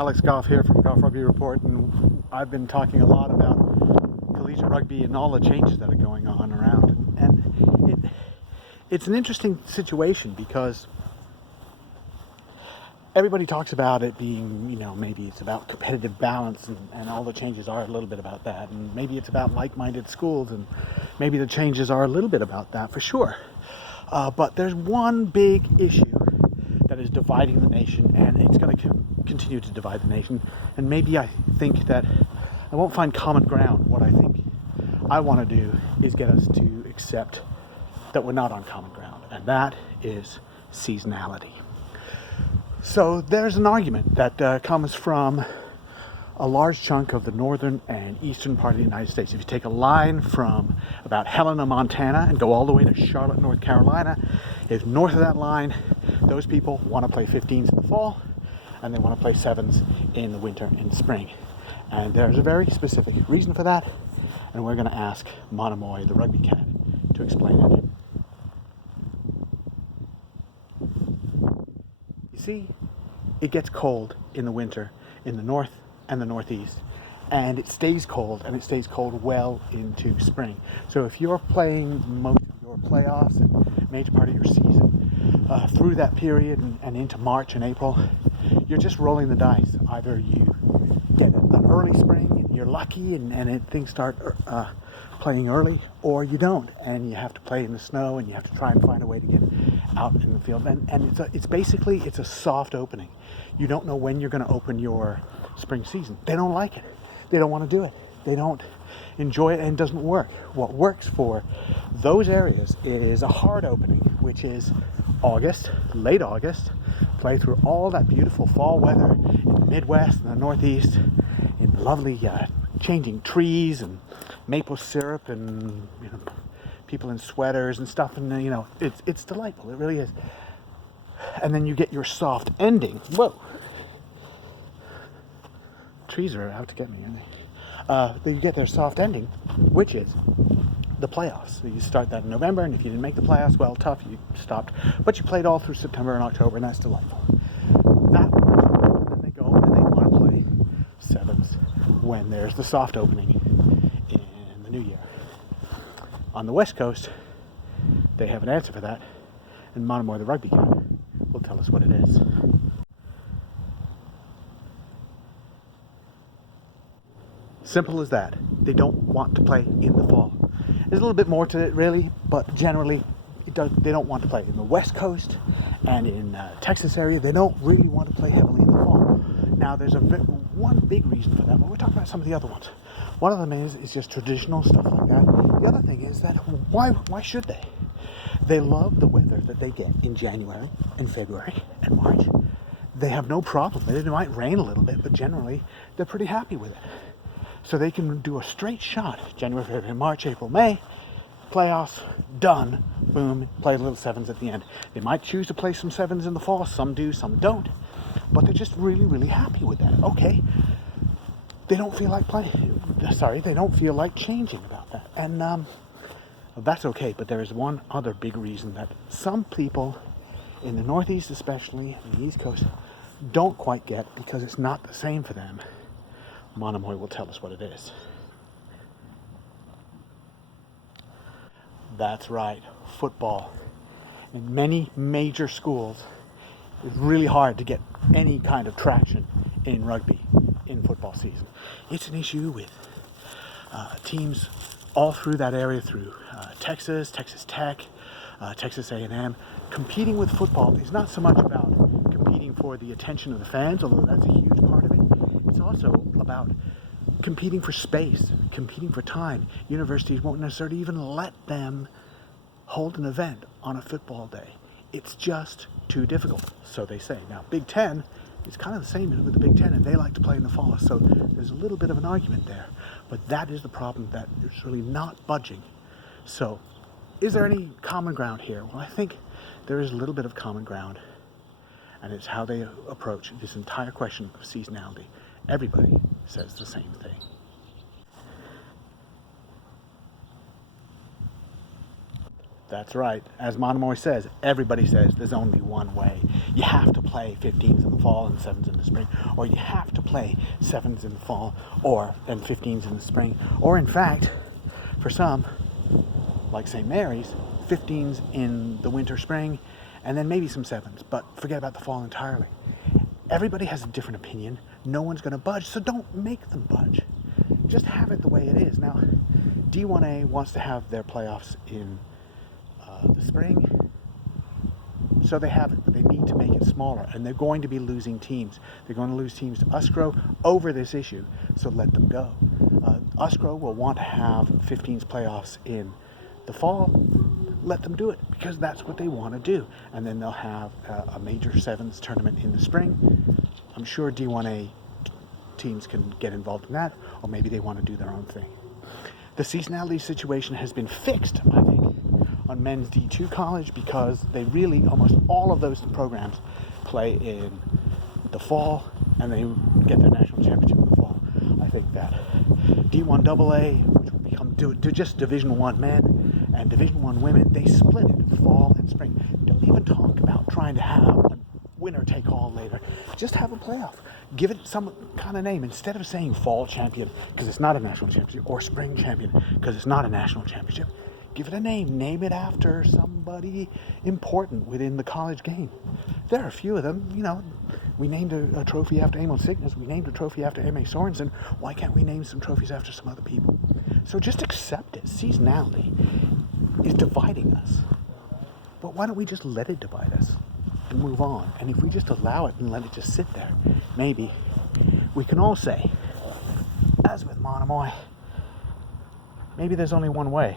Alex Goff here from Goff Rugby Report, and I've been talking a lot about collegiate rugby and all the changes that are going on around. And it's an interesting situation because everybody talks about it being, maybe it's about competitive balance and all the changes are a little bit about that. And maybe it's about like-minded schools and maybe the changes are a little bit about that for sure. But there's one big issue that is dividing the nation, and it's going to continue to divide the nation. And maybe I think that I won't find common ground. What I think I want to do is get us to accept that we're not on common ground, and that is seasonality. So there's an argument that comes from a large chunk of the northern and eastern part of the United States. If you take a line from about Helena, Montana, and go all the way to Charlotte, North Carolina, if north of that line, those people want to play 15s in the fall, and they want to play 7s in the winter and spring. And there's a very specific reason for that, and we're going to ask Monomoy the Rugby Cat to explain it. You see, it gets cold in the winter in the north and the northeast, and it stays cold, and it stays cold well into spring. So if you're playing most of your playoffs and major part of your season through that period and into March and April, you're just rolling the dice. Either you get an early spring and you're lucky and things start playing early, or you don't and you have to play in the snow and you have to try and find a way to get out in the field. And it's basically a soft opening. You don't know when you're going to open your spring season. They don't like it. They don't want to do it. They don't enjoy it, and it doesn't work. What works for those areas is a hard opening, which is August, late August, play through all that beautiful fall weather in the Midwest and the Northeast, in lovely changing trees and maple syrup and people in sweaters and stuff, and it's delightful. It really is. And then you get your soft ending. Whoa. Trees are out to get me, aren't they? You get their soft ending, which is the playoffs. So you start that in November, and if you didn't make the playoffs, well, tough, you stopped. But you played all through September and October, and that's delightful. That works. And then they go and they want to play 7s when there's the soft opening in the new year. On the West Coast, they have an answer for that, and Monomoy the Rugby Cat will tell us what it is. Simple as that. They don't want to play in the fall. There's a little bit more to it, really, but generally, they don't want to play in the West Coast and in Texas area. They don't really want to play heavily in the fall. Now, there's one big reason for that, but we're talking about some of the other ones. One of them is just traditional stuff like that. The other thing is that why should they? They love the weather that they get in January and February and March. They have no problem. It might rain a little bit, but generally, they're pretty happy with it. So they can do a straight shot, January, February, March, April, May, playoffs, done, boom, play little 7s at the end. They might choose to play some 7s in the fall, some do, some don't, but they're just really, really happy with that. Okay, they don't feel like they don't feel like changing about that. And that's okay, but there is one other big reason that some people in the Northeast, especially, and the East Coast, don't quite get, because it's not the same for them. Monomoy will tell us what it is. That's right, football. In many major schools, it's really hard to get any kind of traction in rugby in football season. It's an issue with teams all through that area, through Texas, Texas Tech, Texas A&M. Competing with football is not so much about competing for the attention of the fans, although that's a huge part of it. It's also about competing for space, competing for time. Universities won't necessarily even let them hold an event on a football day. It's just too difficult, so they say. Now, Big Ten is kind of the same with the Big Ten, and they like to play in the fall, so there's a little bit of an argument there. But that is the problem, that it's really not budging. So, is there any common ground here? Well, I think there is a little bit of common ground, and it's how they approach this entire question of seasonality. Everybody says the same thing. That's right. As Monomoy says, everybody says there's only one way. You have to play 15s in the fall and 7s in the spring, or you have to play 7s in the fall and 15s in the spring, or in fact, for some, like St. Mary's, 15s in the winter, spring, and then maybe some 7s, but forget about the fall entirely. Everybody has a different opinion. No one's going to budge, so don't make them budge. Just have it the way it is. Now, D1A wants to have their playoffs in the spring, so they have it, but they need to make it smaller, and they're going to be losing teams. They're going to lose teams to Uscro over this issue, so let them go. Uscro will want to have 15s playoffs in the fall. Let them do it, because that's what they want to do, and then they'll have a major 7s tournament in the spring. I'm sure D1A teams can get involved in that, or maybe they want to do their own thing. The seasonality situation has been fixed, I think, on men's D2 college, because they really, almost all of those programs play in the fall, and they get their national championship in the fall. I think that D1AA, which will become just Division I men and Division I women, they split it fall and spring. Don't even talk about trying to have a winner take all later. Just have a playoff. Give it some kind of name. Instead of saying fall champion, because it's not a national championship, or spring champion, because it's not a national championship, give it a name. Name it after somebody important within the college game. There are a few of them. You know, we named a trophy after Emil Cygnus. We named a trophy after M.A. Sorensen. Why can't we name some trophies after some other people? So just accept it. Seasonality is dividing us. But why don't we just let it divide us and move on? And if we just allow it and let it just sit there, maybe we can all say, as with Monomoy, maybe there's only one way.